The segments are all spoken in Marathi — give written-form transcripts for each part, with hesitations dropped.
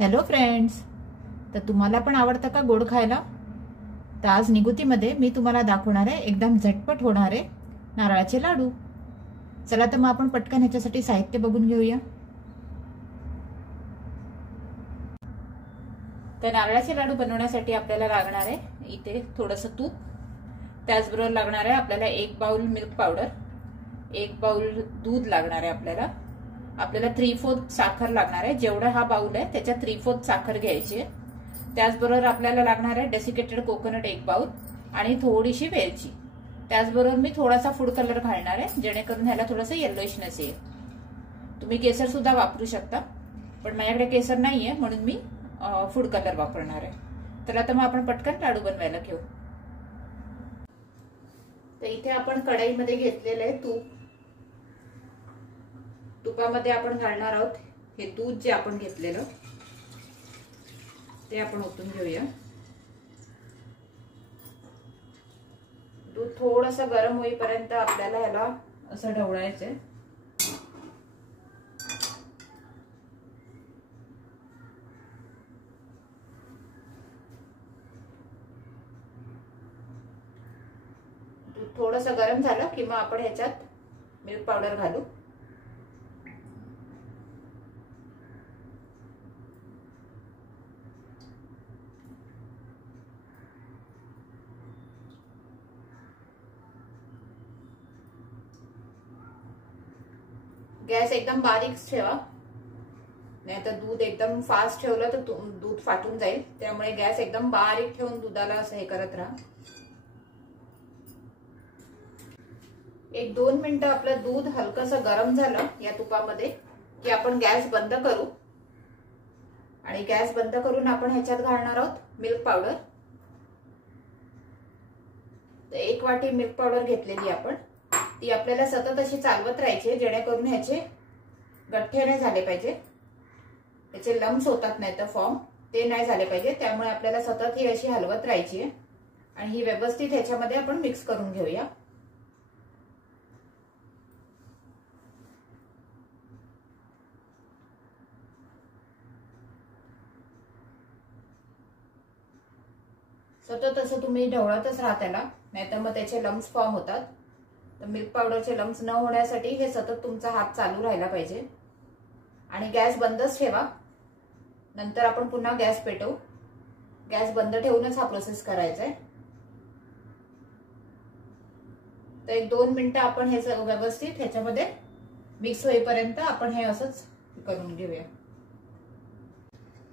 हॅलो फ्रेंड्स, तर तुम्हाला पण आवडतं का गोड खायला? तर आज निगुतीमध्ये मी तुम्हाला दाखवणार आहे एकदम झटपट होणारे नारळाचे लाडू. चला तर मग आपण पटकन ह्याच्यासाठी साहित्य बघून घेऊया. तर नारळाचे लाडू बनवण्यासाठी आपल्याला लागणार आहे इथे थोडंसं तूप, त्याचबरोबर लागणार आहे आपल्याला 1 बाउल मिल्क पावडर, 1 बाउल दूध लागणार आहे आपल्याला 3/4 साखर लागणार आहे. जेवढा हा बाउल आहे त्याच्या 3/4 साखर घ्यायची आहे. त्याचबरोबर आपल्याला लागणार आहे डेसिकेटेड कोकोनट 1 बाउल आणि थोडीशी वेलची. त्याचबरोबर मी थोडासा फूड कलर घालणार आहे जेणेकरून ह्याला थोडंसं येलोइशनेस येईल. तुम्ही केसर सुद्धा वापरू शकता, पण माझ्याकडे केसर नाहीये म्हणून मी फूड कलर वापरणार आहे. तर आता मग आपण पटकन लाडू बनवायला घेऊ. तर इथे आपण कढईमध्ये घेतलेलं आहे तूप. तुपामध्ये आपण घालणार आहोत हे दूध जे आपण घेतलेलं ते आपण ओतून घेऊया. दूध थोडंसं गरम होईपर्यंत आपल्याला ह्याला असं ढवळायचंय. दूध थोडंसं गरम झालं की मग आपण ह्याच्यात मिल्क पावडर घालू. गॅस एकदम बारीक ठेवा, नाही तर दूध एकदम फास्ट ठेवलं तर दूध फाटून जाईल. त्यामुळे गॅस एकदम बारीक ठेवून दुधाला असं हे करत राहा. 1-2 मिनिटं आपलं दूध हलकसं गरम झालं या तुपामध्ये की आपण गॅस बंद करू. आणि गॅस बंद करून आपण ह्याच्यात घालणार आहोत मिल्क पावडर. तर 1 वाटी मिल्क पावडर घेतलेली आपण, ती आपल्याला सतत अशी चालवत राहायची जेणेकरून ह्याचे गठ्ठे नाही झाले पाहिजे. त्याचे लम्स होतात नाही तर फॉर्म, ते नाही झाले पाहिजे. त्यामुळे आपल्याला सतत ही अशी हलवत राहायची आहे आणि ही व्यवस्थित ह्याच्यामध्ये आपण मिक्स करून घेऊया. सतत असं तुम्ही ढवळतच राहा त्याला, नाहीतर मग त्याचे लम्स फॉर्म होतात. तर मिल्क पावडरचे लम्स न होण्यासाठी हे सतत तुमचा हात चालू राहायला पाहिजे. आणि गॅस बंदच ठेवा. नंतर आपण पुन्हा गॅस पेटवू. गॅस बंद ठेवूनच हा प्रोसेस करायचा आहे. तर 1-2 मिनिटं आपण हे व्यवस्थित ह्याच्यामध्ये मिक्स होईपर्यंत आपण हे असंच करून घेऊया.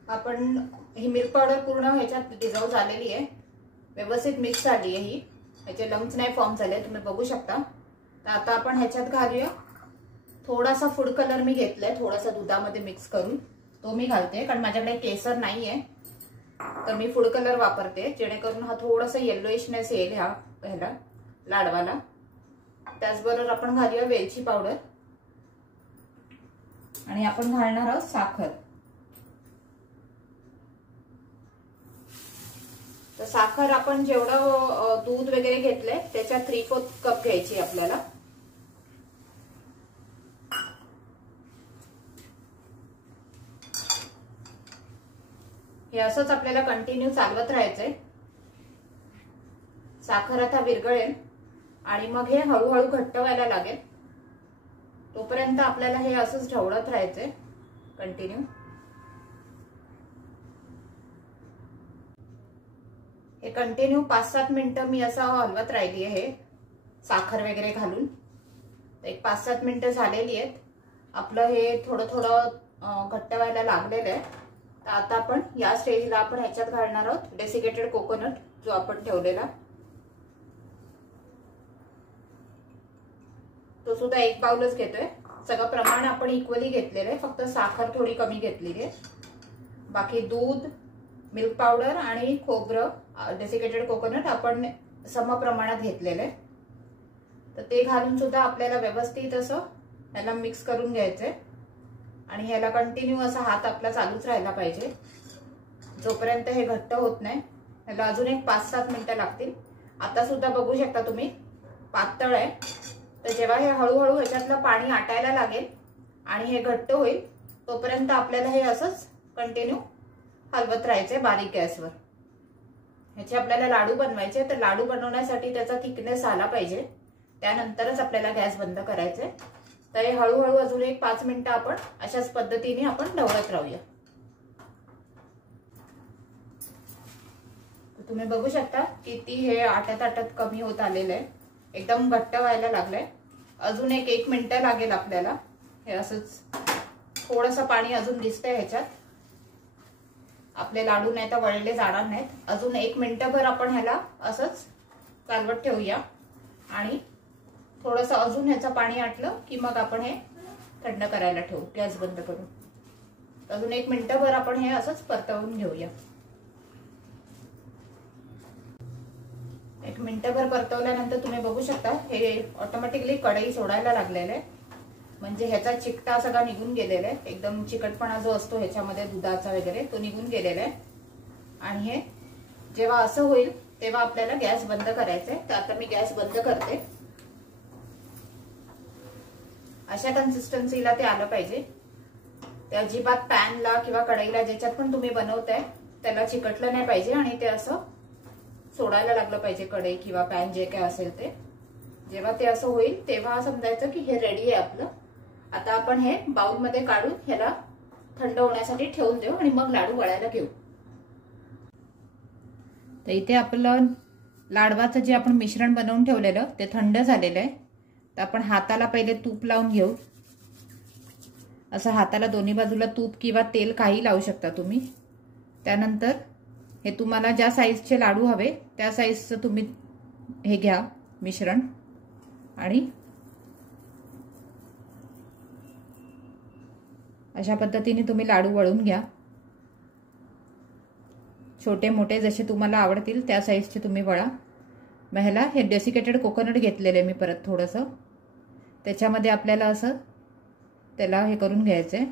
आपण ही मिल्क पावडर पूर्ण ह्याच्यात डिझॉल्व झालेली आहे, व्यवस्थित मिक्स झाली आहे. ही ह्याचे लम्स नाही फॉर्म झाले, तुम्ही बघू शकता. तर आता आपण ह्याच्यात घालूया थोडासा फूड कलर. मी घेतलाय थोडासा दुधामध्ये मिक्स करून, तो मी घालते कारण माझ्याकडे केसर नाहीये. तर मी फूड कलर वापरते जेणेकरून हा थोडासा येलोइशनेस येईल ह्याला लाडवाला. त्याचबरोबर आपण घालूया वेलची पावडर आणि आपण घालणार आहोत साखर. तर साखर आपण जेवढं दूध वगैरे घेतलंय त्याच्या 3/4 कप घ्यायची आपल्याला. हे असंच आपल्याला कंटिन्यू चालवत राहायचंय. साखर आता विरघळेल आणि मग हे हळूहळू घट्ट व्हायला लागेल. तोपर्यंत आपल्याला हे असंच ढवळत राहायचंय कंटिन्यू. हे कंटिन्यू 5-7 मिनिटं मी असं हलवत राहिली आहे साखर वगैरे घालून. 5-7 मिनिटं झालेली आहेत. आपलं हे थोडं थोडं घट्ट व्हायला लागलेलं आहे. तर आता आपण या स्टेजला आपण ह्याच्यात घालणार आहोत डेसिकेटेड कोकोनट जो आपण ठेवलेला, तो सुद्धा 1 बाउलच घेतोय. सगळं प्रमाण आपण इक्वली घेतलेलं आहे, फक्त साखर थोडी कमी घेतलेली आहे. बाकी दूध, मिल्क पावडर आणि खोबरं डेसिकेटेड कोकोनट आपण सम प्रमाणात घेतलेलं आहे. तर ते घालून सुद्धा आपल्याला व्यवस्थित असं ह्याला मिक्स करून घ्यायचंय. आणि ह्याला कंटिन्यू असा हात आपला चालूच राहायला पाहिजे जोपर्यंत हे घट्ट होत नाही. ह्याला अजून 5-7 मिनिटं लागतील. आता सुद्धा बघू शकता तुम्ही पातळ आहे. तर जेव्हा हे हळूहळू ह्याच्यातलं पाणी आटायला लागेल आणि हे घट्ट होईल तोपर्यंत आपल्याला हे असंच कंटिन्यू हलवत राहायचे बारीक गॅसवर। ह्याचे आपल्याला लाडू बनवायचे, तर लाडू बनवण्यासाठी त्याचा थिकनेस आला पाहिजे, त्यानंतरच आपल्याला गॅस बंद करायचे। तर हे हळूहळू अजून एक 5 मिनिटं आपण अशाच पद्धतीने आपण ढवळत राहूया। तुम्ही बघू शकता किती हे आटत आटत कमी होत आलेलं आहे, एकदम घट्ट व्हायला लागलंय। अजून एक 1 मिनिट लागेल आपल्याला। हे असंच थोडंसं पाणी अजून दिसतंय ह्याच्यात, आपले लाडू नाही तर वळले जाणार नाहीत। अजून 1 मिनिटभर आपण ह्याला असंच चालवत ठेवूया आणि थोडंसं अजून ह्याचं पाणी आटलं की मग आपण हे थंड करायला ठेवू, गॅस बंद करू। अजून 1 मिनिटभर आपण हे असंच परतवून घेऊया। 1 मिनिटभर परतवल्यानंतर तुम्ही बघू शकता हे ऑटोमॅटिकली कढई सोडायला लागलेलं आहे, म्हणजे ह्याचा चिकटा सगळा निघून गेलेला आहे, एकदम चिकटपणा जो असतो ह्याच्यामध्ये दुधाचा वगैरे तो निघून गेलेला आहे। आणि हे जेव्हा असं होईल तेव्हा आपल्याला गॅस बंद करायचंय। तर आता मी गॅस बंद करते। अशा कन्सिस्टन्सीला ते आलं पाहिजे, ते अजिबात पॅनला किंवा कढईला ज्याच्यात पण तुम्ही बनवताय त्याला चिकटलं नाही पाहिजे आणि ते असं सोडायला लागलं पाहिजे, कढई किंवा पॅन जे काय असेल ते। जेव्हा ते असं होईल तेव्हा समजायचं की हे रेडी आहे आपलं। आता आपण हे बाउल मध्ये काढून ह्याला थंड होण्यासाठी ठेवून देऊ आणि मग लाडू वळायला घेऊ। तर इथे आपलं लाडवाचं जे आपण मिश्रण बनवून ठेवलेलं ते थंड झालेलं आहे। तर आपण हाताला पहिले तूप लावून घेऊ, असं हाताला दोन्ही बाजूला तूप किंवा तेल काही लावू शकता तुम्ही। त्यानंतर हे तुम्हाला ज्या साईजचे लाडू हवे त्या साईजचं तुम्ही हे घ्या मिश्रण आणि अशा पद्धतीने तुम्ही लाडू वळून घ्या। छोटे मोठे जसे तुम्हाला आवडतील त्या साईजचे तुम्ही वळा। मग ह्याला हे डेसिकेटेड कोकोनट घेतलेले मी परत थोडंसं, त्याच्यामध्ये आपल्याला असं त्याला हे करून घ्यायचंय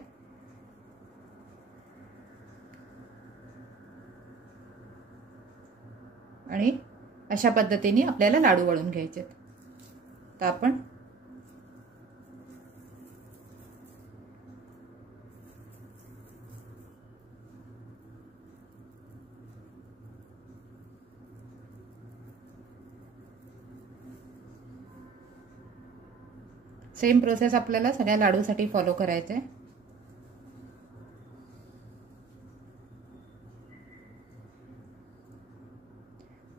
आणि अशा पद्धतीने आपल्याला लाडू वळून घ्यायचे। तर आपण सेम प्रोसेस आपल्याला सगळ्या लाडूसाठी फॉलो करायचे।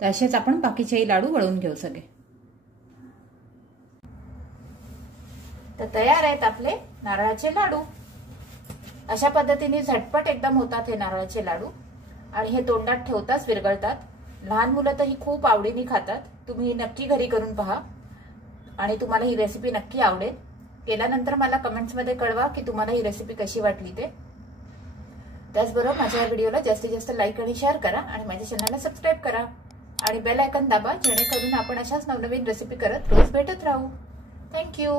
तर असेच आपण बाकीचेही लाडू वळून घेऊ सगळे। तर तयार आहेत आपले नारळाचे लाडू। अशा पद्धतीने झटपट एकदम होतात हे नारळाचे लाडू आणि हे तोंडात ठेवताच विरघळतात। लहान मुलं तर ही खूप आवडीने खातात। तुम्ही नक्की घरी करून पहा आणि तुम्हाला ही रेसिपी नक्की आवडेल। केल्यानंतर मला कमेंट्स मध्ये कळवा की तुम्हाला ही रेसिपी कशी वाटली ते। त्याचबरोबर माझ्या व्हिडिओला जास्तीत जास्त लाईक आणि शेअर करा आणि माझ्या चॅनलला सबस्क्राईब करा आणि बेल आयकॉन दाबा, जेणेकरून आपण अशाच नवनवीन रेसिपी करत रोज भेटत राहू। थँक्यू।